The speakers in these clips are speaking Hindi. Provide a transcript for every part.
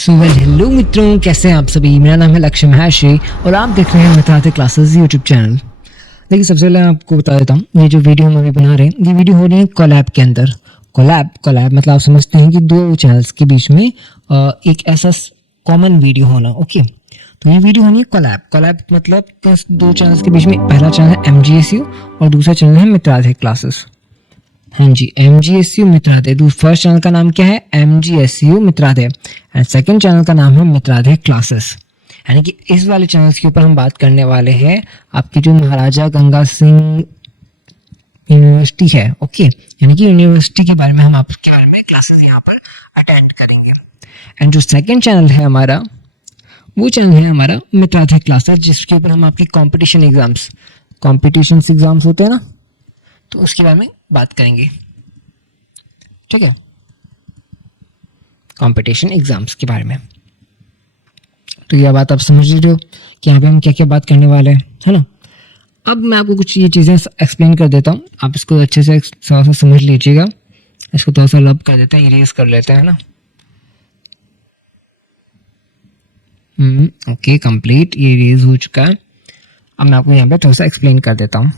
हेलो मित्रों, कैसे हैं आप सभी। मेरा नाम है लक्ष्य महर्षि और आप देख रहे हैं मित्राते क्लासेस यूट्यूब चैनल। देखिए, सबसे पहले आपको बता देता हूँ, ये जो वीडियो हम अभी बना रहे हैं, ये वीडियो हो रही है कोलैब के अंदर। कोलैब मतलब आप समझते हैं कि दो चैनल्स के बीच में एक ऐसा कॉमन वीडियो होना। ओके, तो ये वीडियो होनी है कोलैब मतलब दो चैनल्स के बीच में। पहला चैनल है MGSU और दूसरा चैनल है मित्राते क्लासेस। हाँ जी, MGSU मित्राते। फर्स्ट चैनल का नाम क्या है? MGSU मित्राते एंड सेकंड चैनल का नाम है मित्राते क्लासेस। यानी कि इस वाले चैनल्स के ऊपर हम बात करने वाले हैं आपकी जो महाराजा गंगा सिंह यूनिवर्सिटी है। ओके, यानी कि यूनिवर्सिटी के बारे में हम आपके बारे में क्लासेस यहाँ पर अटेंड करेंगे। एंड जो सेकंड चैनल है हमारा, वो चैनल है हमारा मित्राते क्लासेस, जिसके ऊपर हम आपकी कॉम्पिटिशन एग्जाम्स होते हैं ना, तो उसके बारे में बात करेंगे। ठीक है, कंपटीशन एग्जाम्स के बारे में। तो यह बात आप समझ लीजिए कि यहाँ पे हम क्या क्या बात करने वाले हैं, है ना। अब मैं आपको कुछ ये चीज़ें एक्सप्लेन कर देता हूँ, आप इसको अच्छे से थोड़ा सा समझ लीजिएगा। इसको थोड़ा सा रब कर देते हैं, इरेज कर लेते हैं ना। ओके, कंप्लीट, ये इरेज हो चुका है। अब मैं आपको यहाँ पे थोड़ा सा एक्सप्लेन कर देता हूँ।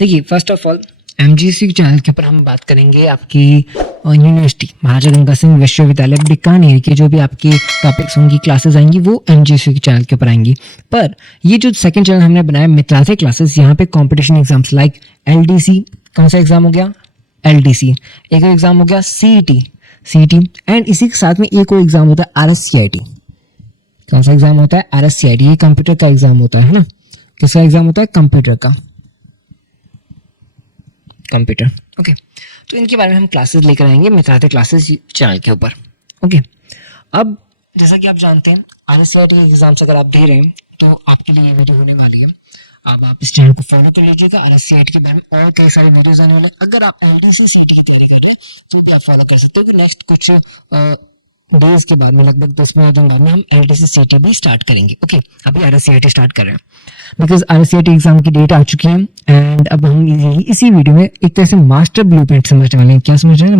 देखिए, first of all MGSU channel के ऊपर हम बात करेंगे आपकी यूनिवर्सिटी महाराजा गंगा सिंह विश्वविद्यालय बीकानेर के जो भी आपके टॉपिक्स होंगी, क्लासेस आएंगी, वो MGSU के चैनल के ऊपर आएंगी। पर ये जो सेकंड चैनल हमने बनाया मित्राते क्लासेस, यहाँ पे कंपटीशन एग्जाम्स लाइक LDC, कौन सा एग्जाम हो गया? LDC। एक एग्जाम हो गया CET एंड इसी के साथ में एक और एग्जाम होता है RSCIT। कौन सा एग्जाम होता है? RSCIT। ये कंप्यूटर का एग्जाम होता है ना। किसका एग्जाम होता है? कंप्यूटर का, कंप्यूटर। ओके, तो इनके बारे में हम क्लासेस लेकर आएंगे मित्राते क्लासेस चैनल के ऊपर। ओके, अब जैसा कि आप जानते हैं RSCIT एग्जाम्स अगर आप दे रहे हैं तो आपके लिए ये वीडियो होने वाली है। अब आप इस चैनल को फॉलो कर लीजिएगा। RSCIT के बारे में और कई सारे वीडियोस आने वाले हैं। अगर आप LDC CET की तैयारी कर रहे हैं तो भी आप फॉलो कर सकते हो कि नेक्स्ट कुछ डेज के बाद में, लगभग 10-15 दिन बाद में, हम LDC CET भी स्टार्ट करेंगे। ओके, अभी RSCIT स्टार्ट कर रहे हैं बिकॉज RSCIT एग्जाम की डेट आ चुकी है। एंड अब हम इसी वीडियो में एक तरह से मास्टर ब्लूप्रिंट समझने वाले हैं। क्या समझ रहे हैं?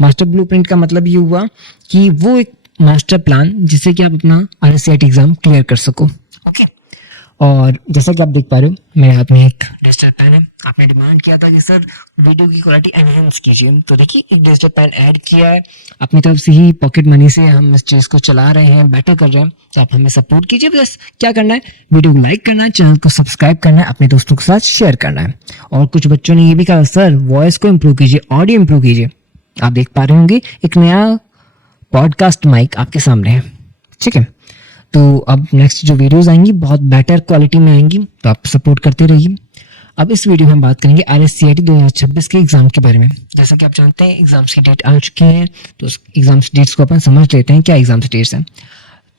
मास्टर ब्लूप्रिंट का मतलब ये हुआ कि वो एक मास्टर प्लान जिससे कि आप अपना RSCIT एग्जाम क्लियर कर सको। ओके, और जैसा कि आप देख पा रहे हो मेरे हाथ में एक डिजिटल पेन है। आपने डिमांड किया था कि सर वीडियो की क्वालिटी एनहेंस कीजिए, तो देखिए एक डिजिटल पेन ऐड किया है। अपनी तरफ से ही पॉकेट मनी से हम इस चीज़ को चला रहे हैं, बेटर कर रहे हैं, तो आप हमें सपोर्ट कीजिए। बस क्या करना है, वीडियो को लाइक करना है, चैनल को सब्सक्राइब करना है, अपने दोस्तों के साथ शेयर करना है। और कुछ बच्चों ने ये भी कहा सर वॉइस को इम्प्रूव कीजिए, ऑडियो इम्प्रूव कीजिए। आप देख पा रहे होंगे एक नया पॉडकास्ट माइक आपके सामने है। ठीक है, तो अब नेक्स्ट जो वीडियोस आएंगी बहुत बेटर क्वालिटी में आएंगी, तो आप सपोर्ट करते रहिए। अब इस वीडियो में हम बात करेंगे RSCIT 2026 के एग्जाम के बारे में। जैसा कि आप जानते हैं एग्जाम्स की डेट आ चुकी है, तो एग्जाम्स डेट्स को अपन समझ लेते हैं क्या एग्जाम्स डेट्स हैं।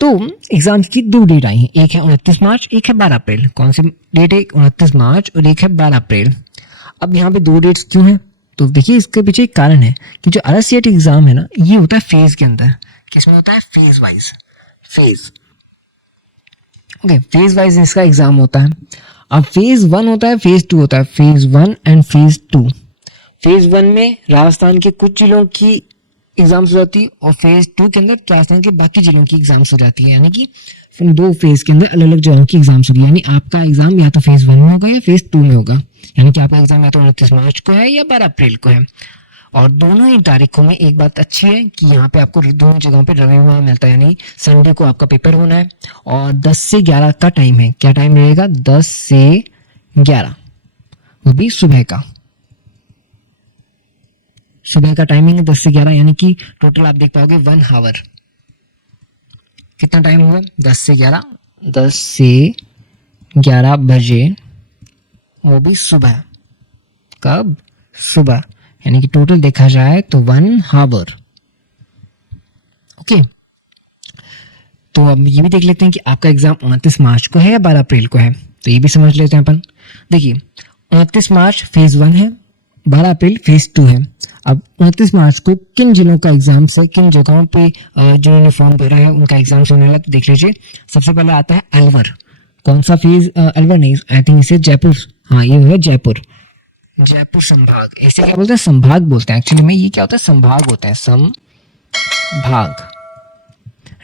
तो एग्जाम्स की दो डेट आई हैं, एक है 29 मार्च, एक है 12 अप्रैल। कौन सी डेट है? 29 मार्च और एक है 12 अप्रैल। अब यहाँ पे दो डेट्स क्यों हैं? तो देखिए इसके पीछे एक कारण है कि जो RSCIT एग्जाम है ना, ये होता है फेज के अंदर। किसमें होता है? Phase wise. Okay, phase wise इसका एग्जाम होता है। अब फेज 1 होता है, फेज 2 होता है। Phase 1 and phase 2। फेज 1 में राजस्थान के कुछ जिलों की एग्जाम्स हो जाती है और फेज 2 के अंदर राजस्थान के बाकी जिलों की एग्जाम्स हो जाती है। यानी कि दो फेज के अंदर अलग अलग जगहों की एग्जाम्स होगी। यानी आपका एग्जाम या तो फेज 1 में होगा या फेज 2 में होगा। यानी कि आपका एग्जाम या तो 29 मार्च को है या 12 अप्रैल को है। और दोनों ही तारीखों में एक बात अच्छी है कि यहाँ पे आपको दोनों जगहों पे रविवार मिलता है, यानी संडे को आपका पेपर होना है और 10 से 11 का टाइम है। क्या टाइम रहेगा? 10 से 11, वो भी सुबह का टाइमिंग है 10 से 11। यानी कि टोटल आप देख पाओगे 1 आवर। कितना टाइम हुआ? 10 से 11 बजे, वो भी सुबह। कब? सुबह। यानी कि टोटल देखा जाए तो 1 आवर। ओके, तो अब ये भी देख लेते हैं कि आपका एग्जाम 29 मार्च को है या 12 अप्रैल को है, तो ये भी समझ लेते हैं अपन। देखिए 29 मार्च फेज 1 है, 12 अप्रैल फेज 2 है। अब 29 मार्च को किन जिलों का एग्जाम से, किन जगहों पे जिन्होंने फॉर्म भरा है उनका एग्जाम होने वाला, तो देख लीजिए। सबसे पहले आता है अलवर। कौन सा फेज? अलवर नहीं, आई थिंक इसे जयपुर, हाँ ये है जयपुर संभाग। ऐसे क्या बोलते हैं? संभाग बोलते हैं एक्चुअली में। ये क्या होता है? संभाग होता है, भाग,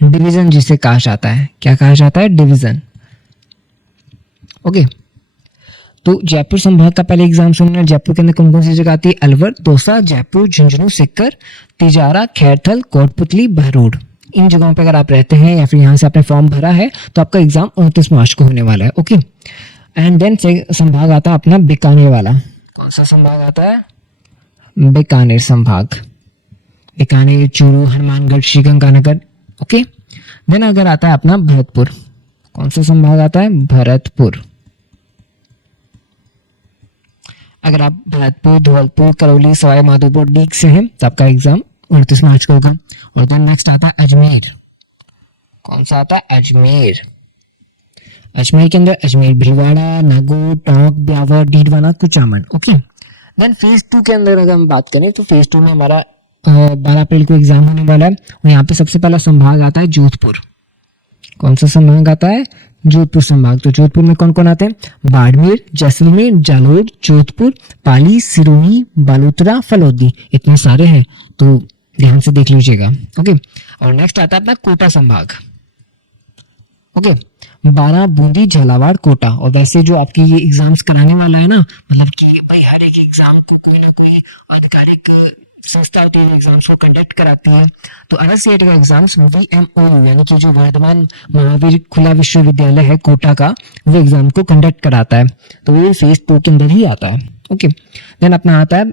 डिवीजन जिसे कहा जाता है, क्या कहा जाता है, डिवीजन। ओके, तो जयपुर संभाग का पहले एग्जाम सुनना। जयपुर के अंदर कौन कौन सी जगह आती है, अलवर, दौसा, जयपुर, झुंझुनू, सिक्कर, तिजारा, खैरथल, कोटपुतली, बहरोड। इन जगहों पे अगर आप रहते हैं या फिर यहाँ से आपने फॉर्म भरा है तो आपका एग्जाम 29 मार्च को होने वाला है। ओके, एंड देन संभाग आता है अपना बीकानेर वाला। कौन सा संभाग आता है, बीकानेर संभाग, बीकानेर, चूरू, हनुमानगढ़, श्रीगंगानगर। ओके, देन अगर आता है अपना भरतपुर। कौन सा संभाग आता है, भरतपुर। अगर आप भरतपुर, धौलपुर, करौली, सवाई माधोपुर डीग से हैं तो आपका एग्जाम 29 मार्च को होगा। और देन नेक्स्ट आता है अजमेर। कौन सा आता है, अजमेर। अजमेर के अंदर Ajmer, Bhilwara, Nagaur, Tonk, Beawar, Didwana, Kuchaman. Okay, then phase 2 के अंदर अगर हम बात करें तो फेज 2 में हमारा 12 अप्रैल को एग्जाम होने वाला है। और यहाँ पे सबसे पहला संभाग आता है जोधपुर। कौन सा संभाग आता है, जोधपुर संभाग। तो जोधपुर में कौन कौन आते हैं, बाड़मेर, जैसलमेर, जालोर, जोधपुर, पाली, सिरोही, बालोतरा, फलौदी। इतने सारे हैं तो ध्यान से देख लीजिएगा। ओके, और नेक्स्ट आता है अपना कोटा संभाग। ओके, 12, बूंदी, झालावाड़, कोटा। और वैसे जो आपकी ये एग्जाम्स कराने वाला है ना, मतलब कि भाई हर एक एग्जाम को कोई ना कोई आधिकारिक संस्था होती है एग्जाम्स को कंडक्ट कराती है। तो अनसीईटी का एग्जाम्स VMOU यानी कि जो वर्धमान महावीर खुला विश्वविद्यालय है कोटा का, वो एग्जाम को कंडक्ट कराता है। तो ये फेज 2 के अंदर ही आता है। ओके, देन अपना आता है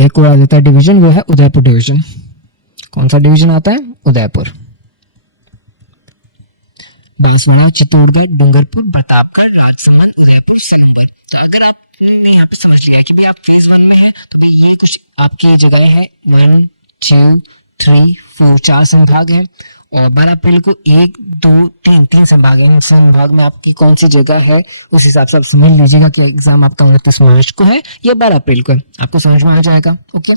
एक और आ जाता है डिवीजन, वो है उदयपुर डिवीजन। कौन सा डिवीजन आता है, उदयपुर। बांसवाड़ा, चित्तौड़गढ़, डूंगरपुर, प्रतापगढ़, राजसमंद, उदयपुर, सिकंदर। तो अगर आपने यहाँ पे समझ लिया कि भाई आप फेज 1 में हैं तो भाई ये कुछ आपकी जगह है 1 2 3 4 4 संभाग है। और 12 अप्रैल को 1 2 3 3 संभाग है। इन संभाग में आपकी कौन सी जगह है उस हिसाब से आप समझ लीजिएगा कि एग्जाम आपका 29 मार्च को है या 12 अप्रैल को है, आपको समझ में आ जाएगा। ओके,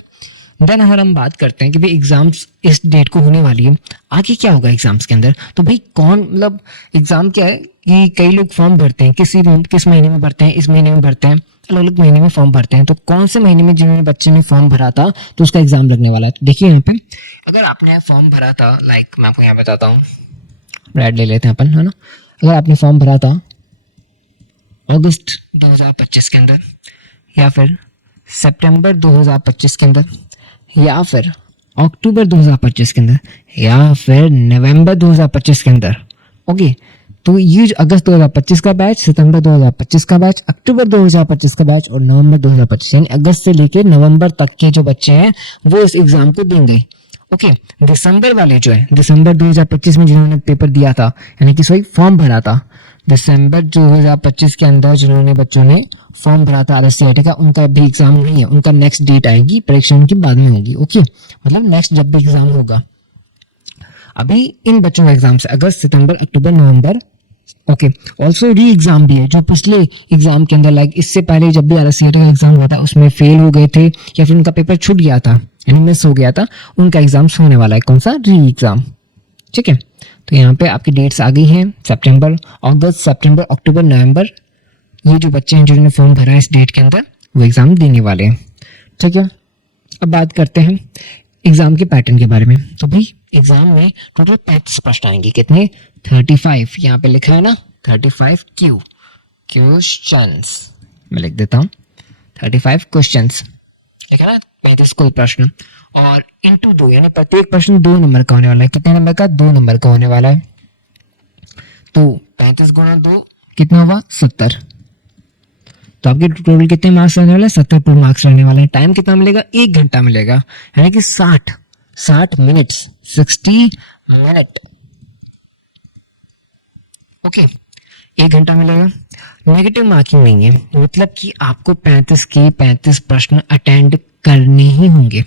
देन अगर हम बात करते हैं कि भाई एग्जाम्स इस डेट को होने वाली है, आगे क्या होगा एग्जाम्स के अंदर। तो भाई कौन, मतलब एग्जाम क्या है कि कई लोग फॉर्म भरते हैं, किस महीने में भरते हैं, इस महीने में भरते हैं, अलग अलग महीने में फॉर्म भरते हैं। तो कौन से महीने में जिन्होंने बच्चे ने फॉर्म भरा था तो उसका एग्जाम लगने वाला है। तो देखिए यहाँ पे अगर आपने फॉर्म भरा था, लाइक मैं आपको यहाँ बताता हूँ, रेड ले लेते हैं अपन, है ना। अगर आपने फॉर्म भरा था अगस्त 2025 के अंदर, या फिर सितंबर 2025 के अंदर, या फिर अक्टूबर 2025 के अंदर, या फिर नवंबर 2025 के अंदर, ओके, तो ये अगस्त 2025 का बैच, सितंबर 2025 का बैच, अक्टूबर 2025 का बैच और नवंबर 2025, यानी अगस्त से लेकर नवंबर तक के जो बच्चे हैं वो इस एग्जाम को देंगे। ओके, दिसंबर वाले जो है, दिसंबर 2025 में जिन्होंने पेपर दिया था, यानी कि सॉरी फॉर्म भरा था, दिसंबर 2025 के अंदर जिन्होंने बच्चों ने फॉर्म भरा था RSCIT का, उनका भी एग्जाम नहीं है, उनका नेक्स्ट डेट आएगी, परीक्षा उनकी बाद में होगी। ओके, मतलब नेक्स्ट जब भी एग्जाम होगा, अभी इन बच्चों का एग्जाम से अगस्त, सितंबर, अक्टूबर, नवंबर। ओके, ऑल्सो री एग्जाम भी है जो पिछले एग्जाम के अंदर, लाइक इससे पहले जब भी RSCIT का एग्जाम हुआ था उसमें फेल हो गए थे या फिर उनका पेपर छूट गया था यानी मिस हो गया था, उनका एग्जाम्स होने वाला है। कौन सा, री एग्जाम। ठीक है, तो यहाँ पे आपकी डेट्स आ गई हैं, सितंबर, अगस्त, सितंबर, अक्टूबर, नवंबर। ये जो बच्चे हैं जिन्होंने फॉर्म भरा है इस डेट के अंदर वो एग्जाम देने वाले हैं। ठीक है, अब बात करते हैं एग्जाम के पैटर्न के बारे में। तो भाई एग्जाम में टोटल 35 प्रश्न आएंगे, कितने, 35। यहाँ पे लिखा है ना 35 क्वेश्चंस, मैं लिख देता हूँ 35 क्वेश्चंस, लिखा ना 35 कोई प्रश्न, और इंटू 2 यानी प्रत्येक प्रश्न 2 नंबर का होने वाला है। कितने नंबर का, 2 नंबर का होने वाला है। तो 35 गुणा 2 कितना हुआ, 70। तो आपके टोटल कितने मार्क्स रहने वाले हैं, 70 मार्क्स रहने वाले हैं। टाइम कितना मिलेगा, 1 घंटा मिलेगा, यानी कि 60 मिनट्स, 60 मिनट। ओके, 1 घंटा मिलेगा। नेगेटिव मार्किंग नहीं है, मतलब कि आपको 35 के 35 प्रश्न अटेंड करने ही होंगे।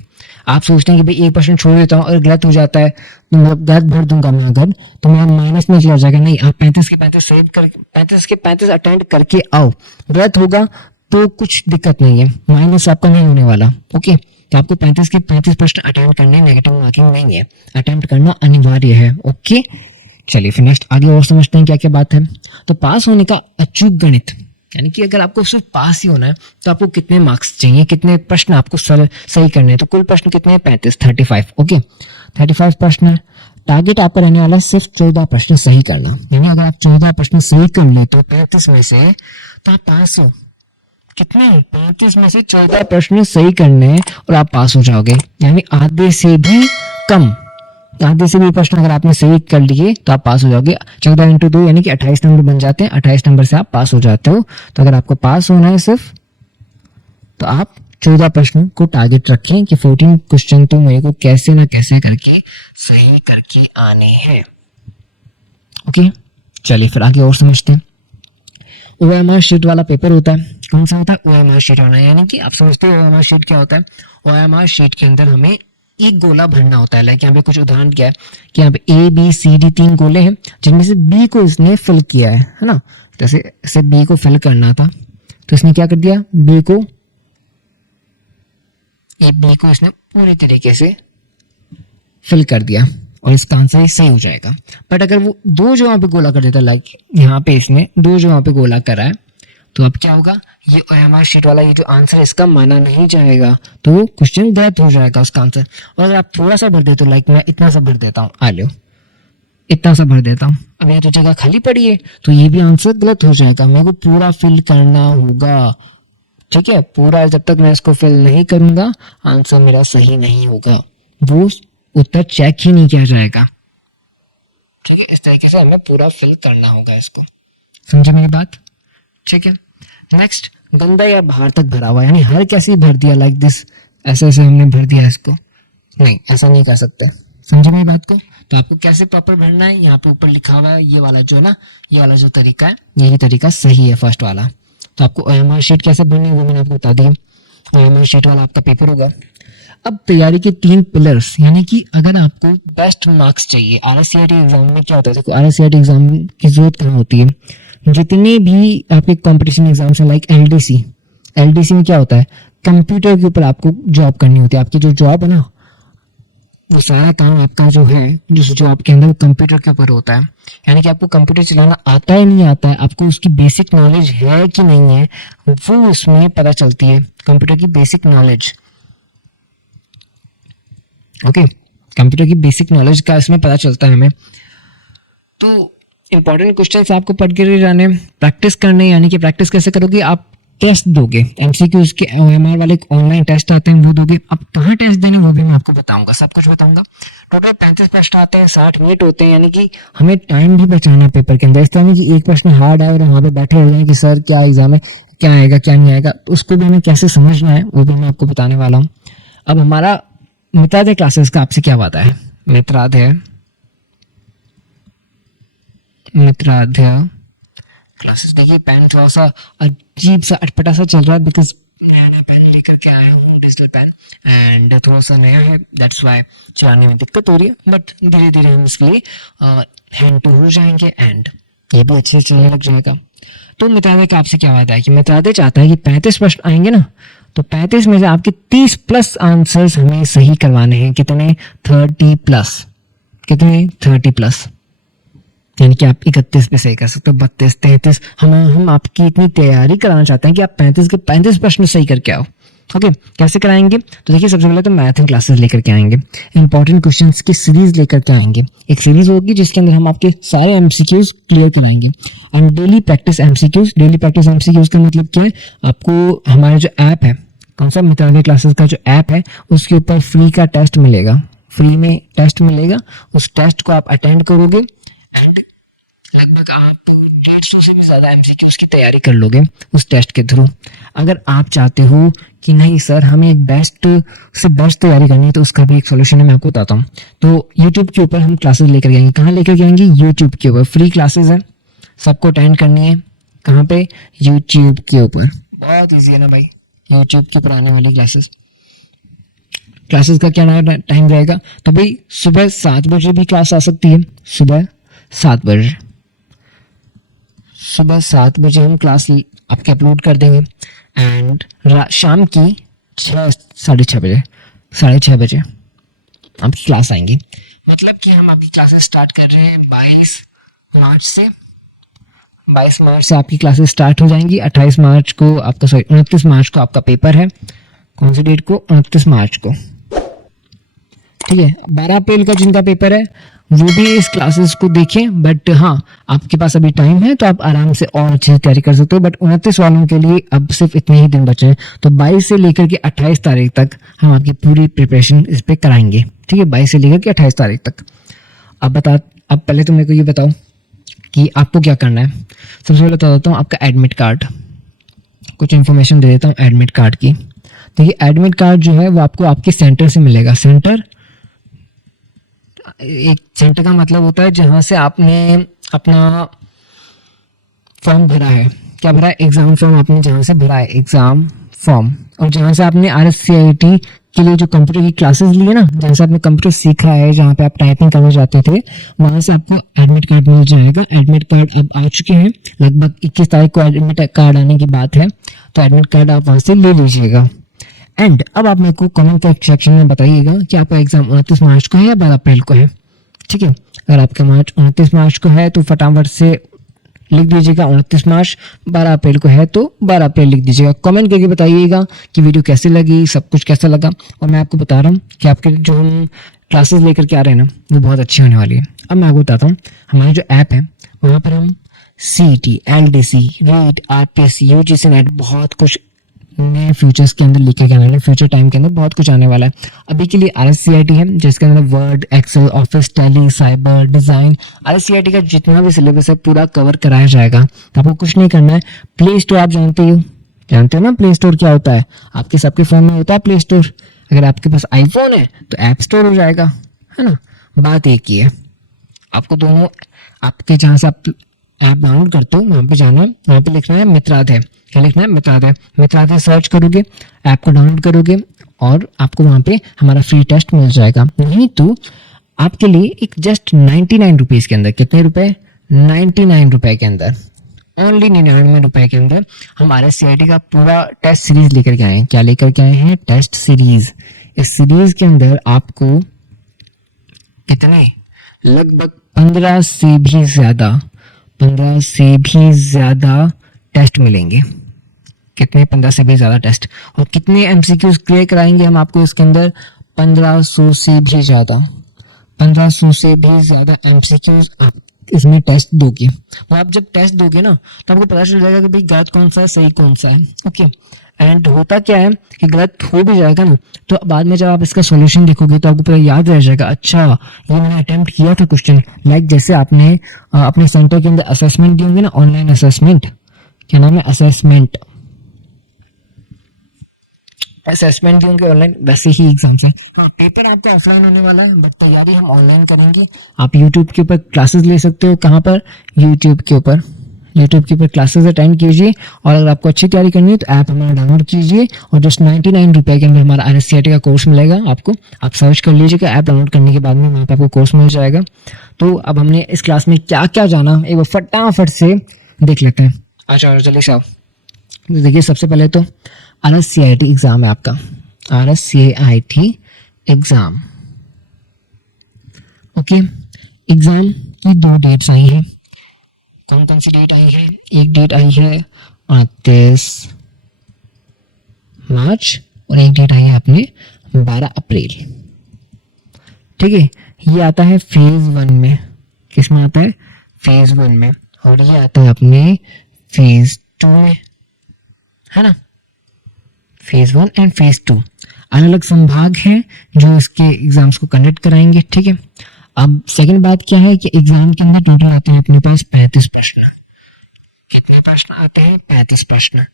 आप सोचते हैं कि भाई एक प्रश्न छोड़ देता हूँ और गलत हो जाता है तो मतलब गलत भर दूंगा मैं अगर, तो मैं माइनस में चला जाएगा। नहीं, आप 35 के 35 सेव कर, 35 के 35 अटेंड करके आओ। गलत होगा तो कुछ दिक्कत नहीं है, माइनस आपका नहीं होने वाला। ओके, तो आपको 35 के 35 प्रश्न अटेंड करने, नेगेटिव मार्किंग नहीं है, अटेम्प्ट करना अनिवार्य है। ओके, चलिए फिर नेक्स्ट आगे और समझते हैं क्या क्या बात है। तो पास होने का अचूक गणित, यानी कि अगर आपको सिर्फ पास ही होना है तो आपको कितने मार्क्स चाहिए, कितने प्रश्न आपको सही करने हैं। तो कुल प्रश्न कितने हैं? 35, 35। ओके, 35 प्रश्न है। टारगेट आपका रहने वाला है सिर्फ 14 प्रश्न सही करना। यानी अगर आप 14 प्रश्न सही कर ले तो 35 में से तो आप पास हो। कितने? 35 में से 14 प्रश्न सही करने हैं और आप पास हो जाओगे। यानी आधे से भी कम, आधे से भी प्रश्न अगर आपने सही कर लिए तो आप पास हो जाओगे। 14 इंटू 2 यानी कि 28 नंबर बन जाते हैं। 28 नंबर से आप पास हो जाते हो। तो अगर आपको पास होना है सिर्फ, तो आप 14 प्रश्नों को टारगेट रखें कि 14 क्वेश्चन तो मेरे को कैसे ना कैसे करके सही करके आने हैं। ओके, चलिए फिर आगे और समझते हैं। ओएमआर शीट वाला पेपर होता है। कौन सा होता है? ओएमआर शीट होना है। यानी कि आप समझते हो ओएमआर शीट क्या होता है? ओएमआर शीट के अंदर हमें एक गोला भरना होता है। लाइक यहाँ पे कुछ उदाहरण क्या है कि यहाँ पे ए बी सी डी 3 गोले हैं, जिनमें से बी को इसने फिल किया है ना। जैसे इसे बी को फिल करना था तो इसने क्या कर दिया? बी को इसने पूरी तरीके से फिल कर दिया और इसका आंसर सही हो जाएगा। बट अगर वो दो जगहों पे गोला कर देता, लाइक यहाँ पे इसने दो जगहों पे गोला करा है, तो अब क्या होगा? ये ओएमआर शीट वाला ये जो आंसर है इसका माना नहीं जाएगा, तो वो क्वेश्चन गलत हो जाएगा उसका आंसर। और अगर आप थोड़ा सा भर देते हो, लाइक मैं इतना सा भर देता हूँ, आ लो इतना सा भर देता हूँ, अब ये तो जगह खाली पड़ी है, तो ये भी आंसर गलत हो जाएगा। मेरे को पूरा फिल करना होगा, ठीक है? पूरा जब तक मैं इसको फिल नहीं करूंगा आंसर मेरा सही नहीं होगा, वो उत्तर चेक ही नहीं किया जाएगा। ठीक है, इस तरीके से हमें पूरा फिल करना होगा इसको। समझे मेरी बात? ठीक है। नेक्स्ट, गंदा या बाहर तक भरा हुआ, यानी हर कैसे भर दिया लाइक दिस, ऐसे ऐसे हमने भर दिया इसको, नहीं ऐसा नहीं कर सकते। समझे मेरी बात को? तो आपको कैसे प्रॉपर भरना है, यहाँ पे ऊपर लिखा हुआ है ये वाला जो है ना, ये वाला जो तरीका है, यही तरीका सही है फर्स्ट वाला। तो आपको ओएमआर शीट कैसे भरनी है वो मैंने आपको बता दिया। ओएमआर शीट वाला आपका पेपर होगा। अब तैयारी के 3 पिलर्स, यानी कि अगर आपको बेस्ट मार्क्स चाहिए आरएससीआईटी एग्जाम में, क्या होता है देखो, आरएससीआईटी एग्जाम की जरूरत कहाँ होती है? जितने भी आपके कंपटीशन एग्जाम्स हैं लाइक एलडीसी, एलडीसी में क्या होता है? कंप्यूटर के ऊपर आपको जॉब करनी होती है। आपकी जो जॉब है ना, वो सारा काम आपका जो है जिस जॉब के अंदर वो कंप्यूटर के ऊपर होता है। यानी कि आपको कंप्यूटर चलाना आता है नहीं आता है, आपको उसकी बेसिक नॉलेज है कि नहीं है, वो उसमें पता चलती है। कंप्यूटर की बेसिक नॉलेज, ओके, कंप्यूटर की बेसिक नॉलेज का इसमें पता चलता है हमें। तो इंपॉर्टेंट क्वेश्चंस आपको पढ़ के जाने, प्रैक्टिस करने, यानी कि प्रैक्टिस कैसे करोगे? आप टेस्ट दोगे, एमसीक्यूज के ओएमआर वाले ऑनलाइन टेस्ट आते हैं वो दोगे। अब कहाँ टेस्ट देने वो भी मैं आपको बताऊंगा, सब कुछ बताऊंगा। टोटल 35 प्रश्न आते हैं, 60 मिनट होते हैं, यानी कि हमें टाइम भी बचाना है पेपर के अंदर। इस तरह नहीं कि एक प्रश्न हार्ड है और वहाँ पे बैठे हो जाए कि सर क्या एग्जाम है, क्या आएगा क्या नहीं आएगा, तो उसको भी हमें कैसे समझना है वो भी मैं आपको बताने वाला हूँ। अब हमारा मित्रादय क्लासेस का आपसे क्या वादा है? मित्रादय क्लासेस, देखिए पेन थोड़ा सा अजीब सा अटपटा सा चल रहा है, बिकॉज नया पेन लेकर के आया हूँ, डिजिटल पेन, एंड थोड़ा सा नया है, दैट्स वाई चलाने में दिक्कत हो रही है। बट धीरे धीरे हम इसके लिए हैंड टू हो जाएंगे एंड ये भी अच्छे से चलने लग जाएगा। तो मित्रादय का आपसे क्या वादा है कि मित्रादय चाहता है कि 35 प्रश्न आएंगे ना, तो 35 में से आपके 30 प्लस आंसर्स हमें सही करवाने हैं। कितने? 30 प्लस। कितने? 30 प्लस, यानी कि आप 31 पे सही कर सकते हो, 32, 33। हम आपकी इतनी तैयारी कराना चाहते हैं कि आप 35 के 35 प्रश्न सही करके आओ। ओके, कैसे कराएंगे? तो देखिए, सबसे पहले तो मैथ क्लासेस लेकर के आएंगे, इंपॉर्टेंट क्वेश्चंस की सीरीज लेकर के आएंगे। एक सीरीज होगी जिसके अंदर हम आपके सारे एमसीक्यूज क्लियर कराएंगे। And daily practice MCQs, daily practice MCQs का मतलब क्या है? आपको हमारा जो ऐप है, कौन सा? मित्रादय क्लासेस का जो ऐप है, उसके ऊपर फ्री का टेस्ट मिलेगा, फ्री में टेस्ट मिलेगा। उस टेस्ट को आप अटेंड करोगे एंड लगभग आप 150 से भी ज़्यादा एमसीक्यूज की तैयारी कर लोगे उस टेस्ट के थ्रू। अगर आप चाहते हो कि नहीं सर हमें एक बेस्ट से बेस्ट तैयारी करनी है, तो उसका भी एक सॉल्यूशन है, मैं आपको बताता हूँ। तो यूट्यूब के ऊपर हम क्लासेस लेकर जाएंगे। कहाँ लेकर जाएंगे? यूट्यूब के ऊपर फ्री क्लासेस है, सबको अटेंड करनी है। कहाँ पे? यूट्यूब के ऊपर। बहुत ईजी है ना भाई, यूट्यूब की पुराने वाली क्लासेस। क्लासेस का क्या टाइम रहेगा? तो भाई सुबह 7 बजे भी क्लास आ सकती है, सुबह 7 बजे, सुबह 7 बजे हम क्लास आपके अपलोड कर देंगे एंड शाम की 6, 6:30 बजे, 6:30 बजे आपकी क्लास आएंगी। मतलब कि हम आपकी क्लासेस स्टार्ट कर रहे हैं 22 मार्च से 22 मार्च से आपकी क्लासेस स्टार्ट हो जाएंगी। 28 मार्च को आपका, सॉरी 29 मार्च को आपका पेपर है। कौन सी डेट को? 29 मार्च को, ठीक है। 12 अप्रैल का जिनका पेपर है वो भी इस क्लासेस को देखें, बट हाँ आपके पास अभी टाइम है तो आप आराम से और अच्छे से तैयारी कर सकते हो। बट 29 वालों के लिए अब सिर्फ इतने ही दिन बचे हैं, तो 22 से लेकर के 28 तारीख तक हम आपकी पूरी प्रिपरेशन इस पे कराएंगे, ठीक है। 22 से लेकर के 28 तारीख तक। अब पहले तो मेरे को ये बताओ कि आपको क्या करना है। सबसे पहले बता देता हूँ आपका एडमिट कार्ड, कुछ इन्फॉर्मेशन दे देता हूँ एडमिट कार्ड की। देखिए एडमिट कार्ड जो है वो आपको आपके सेंटर से मिलेगा। सेंटर, एक सेंटर का मतलब होता है जहां से आपने अपना फॉर्म भरा है। क्या भरा है? एग्जाम फॉर्म आपने जहां से भरा है, एग्जाम फॉर्म। और जहां से आपने RSCIT के लिए जो कंप्यूटर की क्लासेस ली है ना, जहां से आपने कंप्यूटर सीखा है, जहां पे आप टाइपिंग करने जाते थे, वहां से आपको एडमिट कार्ड मिल जाएगा। एडमिट कार्ड अब आ चुके हैं, लगभग 21 तारीख को एडमिट कार्ड आने की बात है, तो एडमिट कार्ड आप वहां से ले लीजिएगा। एंड अब आप मेरे को कमेंट सेक्शन में बताइएगा कि आपका एग्जाम 29 मार्च को है या 12 अप्रैल को है, ठीक है। अगर आपका 29 मार्च को है तो फटाफट से लिख दीजिएगा 29 मार्च। 12 अप्रैल को है तो 12 अप्रैल लिख दीजिएगा। कमेंट करके बताइएगा कि वीडियो कैसे लगी, सब कुछ कैसा लगा। और मैं आपको बता रहा हूँ कि आपके जो हम क्लासेस लेकर के आ रहे हैं ना, वो बहुत अच्छी होने वाली है। अब मैं आपको बताता हूँ, हमारी जो ऐप है वहाँ पर हम CET, LDC, REET, RPSC, UGC NET, बहुत कुछ नए फ्यूचर्स के अंदर लिखे गए हैं। फ्यूचर टाइम के अंदर बहुत कुछ आने वाला है। अभी के लिए RSCIT है जिसके अंदर Word, Excel, Office, Tally, cyber, design, RSCIT का जितना भी सिलेबस है पूरा कवर कराया जाएगा। तो आपको कुछ नहीं करना है। प्ले स्टोर आप जानते हो ना, प्ले स्टोर क्या होता है? आपके सबके फोन में होता है प्ले स्टोर। अगर आपके पास आईफोन है तो ऐप स्टोर हो जाएगा, है ना। बात एक ही है। आपको दोनों, आपके जहाँ से आप ऐप डाउनलोड करते हो वहाँ पे जाना है, वहाँ पे लिखना है मित्रादय। क्या लिखना है? मित्रादय। मित्रादय सर्च करोगे, ऐप को डाउनलोड करोगे और आपको वहाँ पे हमारा फ्री टेस्ट मिल जाएगा। नहीं तो आपके लिए एक जस्ट 99 रुपीज़ के अंदर, कितने रुपए? 99 रुपए के अंदर, ओनली 99 रुपए के अंदर हम RSCIT का पूरा टेस्ट सीरीज लेकर के आए हैं। क्या लेकर के आए हैं? Test series. इस सीरीज के अंदर आपको कितने, लगभग 15 से भी ज्यादा टेस्ट मिलेंगे। कितने? 15 से भी ज्यादा टेस्ट। और कितने MCQs क्लियर कराएंगे हम आपको इसके अंदर? 1500 से भी ज्यादा, 1500 से भी ज्यादा MCQs आप इसमें टेस्ट दोगे। तो आप जब टेस्ट दोगे ना तो आपको पता चल जाएगा कि भाई गलत कौन सा है, सही कौन सा है, ओके। एंड होता क्या है कि गलत हो भी जाएगा ना तो बाद में जब आप इसका सॉल्यूशन देखोगे तो आपको पूरा याद रह जाएगा, अच्छा ये मैंने अटेम्प्ट किया था क्वेश्चन। लाइक जैसे आपने अपने सेंटर के अंदर असेसमेंट दी होंगी ना, ऑनलाइन असेसमेंट, क्या नाम है? असेसमेंट दी होंगी ऑनलाइन, वैसे ही एग्जाम्स है। हाँ, पेपर आपका ऑफलाइन होने वाला है बट तैयारी हम ऑनलाइन करेंगे। आप यूट्यूब के ऊपर क्लासेस ले सकते हो। कहाँ पर? यूट्यूब के ऊपर क्लासेस अटेंड कीजिए। और अगर आपको अच्छी तैयारी करनी है तो ऐप हमारा डाउनलोड कीजिए और जस्ट 99 रुपए के अंदर हमारा RSCIT का कोर्स मिलेगा आपको। आप सर्च कर लीजिएगा, ऐप डाउनलोड करने के बाद में वहाँ पे आपको कोर्स मिल जाएगा। तो अब हमने इस क्लास में क्या क्या जाना एक बार फटाफट से देख लेते हैं। अच्छा जल्दी से आओ। देखिए सबसे पहले तो RSCIT एग्जाम है आपका, RSCIT एग्जाम, ओके। एग्जाम की 2 डेट्स आई हैं। कौन कौन सी डेट आई है? एक डेट आई है 29 मार्च और एक डेट आई है अपने 12 अप्रैल, ठीक है। ये आता है फेज 1 में। किस में आता है? फेज 1 में। और ये आता है अपने फेज 2 में, है ना। फेज 1 एंड फेज 2 अलग अलग संभाग हैं जो इसके एग्जाम्स को कंडक्ट कराएंगे, ठीक है। अब सेकंड बात क्या है कि एग्जाम के अंदर टोटल आते हैं अपने पास 35 प्रश्न। कितने प्रश्न आते हैं? 35 प्रश्न।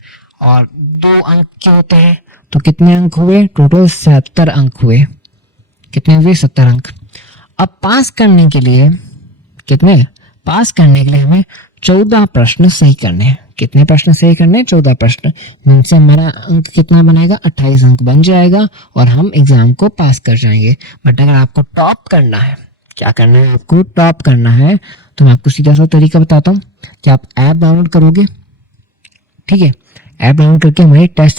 और 2 अंक के होते हैं, तो कितने अंक हुए? टोटल 70 अंक हुए। कितने हुए? 70 अंक। अब पास करने के लिए कितने? पास करने के लिए हमें 14 प्रश्न सही करने हैं। कितने प्रश्न सही करने हैं? 14 प्रश्न। जिनसे हमारा अंक कितना बनेगा? 28 अंक बन जाएगा और हम एग्जाम को पास कर जाएंगे। बट अगर आपको टॉप करना है, क्या करना है? आपको टॉप करना है तो मैं आपको सीधा सा तरीका बताता हूँ कि आप ऐप डाउनलोड करोगे, ठीक है। ऐप डाउनलोड करके हमारी टेस्ट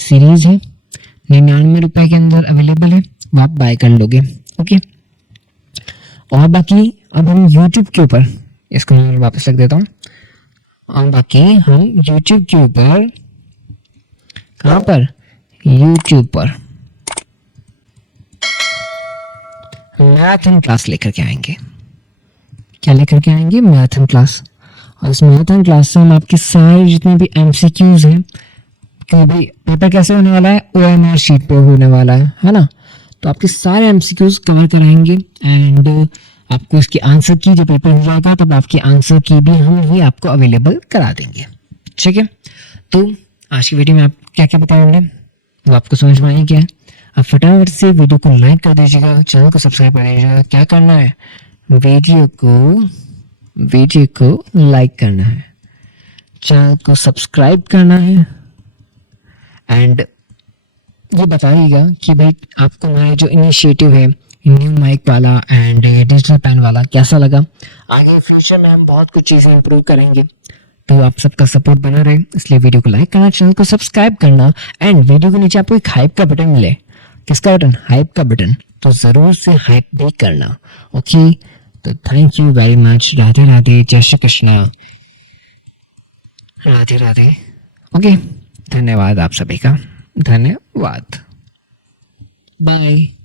सीरीज है 99 रुपए के अंदर अवेलेबल है, वो आप बाय कर लोगे, ओके। और बाकी अब हम यूट्यूब के ऊपर इसको मैं वापस लिख देता हूँ। और बाकी हम यूट्यूब के ऊपर, कहाँ पर, यूट्यूब पर मैथन क्लास लेकर के आएंगे। क्या लेकर के आएंगे? मैथन क्लास। और इस मैथन क्लास से हम आपके सारे जितने भी एमसीक्यूज हैं, कि भाई पेपर कैसे होने वाला है, ओएमआर शीट पे होने वाला है ना, तो आपके सारे एमसीक्यूज कवर कराएंगे। एंड आपको इसकी आंसर की जब पेपर हो जाएगा तब आपकी आंसर की भी हम ही आपको अवेलेबल करा देंगे। ठीक है, तो आज की वीडियो में आप क्या क्या बताएंगे वो आपको समझ में आई क्या है? आप फटाफट से वीडियो को लाइक कर दीजिएगा, चैनल को सब्सक्राइब कर दीजिएगा। क्या करना है? वीडियो को लाइक करना है, चैनल को सब्सक्राइब करना है, एंड ये बताइएगा कि भाई आपको हमारा जो इनिशिएटिव है न्यू माइक वाला एंड डिजिटल पेन वाला कैसा लगा। आगे फ्यूचर में हम बहुत कुछ चीज़ें इंप्रूव करेंगे, तो आप सबका सपोर्ट बना रहे, इसलिए वीडियो को लाइक करना, चैनल को सब्सक्राइब करना, एंड वीडियो के नीचे आपको एक हाइप का बटन मिले। किसका बटन? हाइप का बटन। तो ज़रूर से हाइप भी करना। ओके, तो thank you very much. Radhe Radhe, जय श्री कृष्णा, राधे राधे। ओके, धन्यवाद आप सभी का, धन्यवाद, बाय।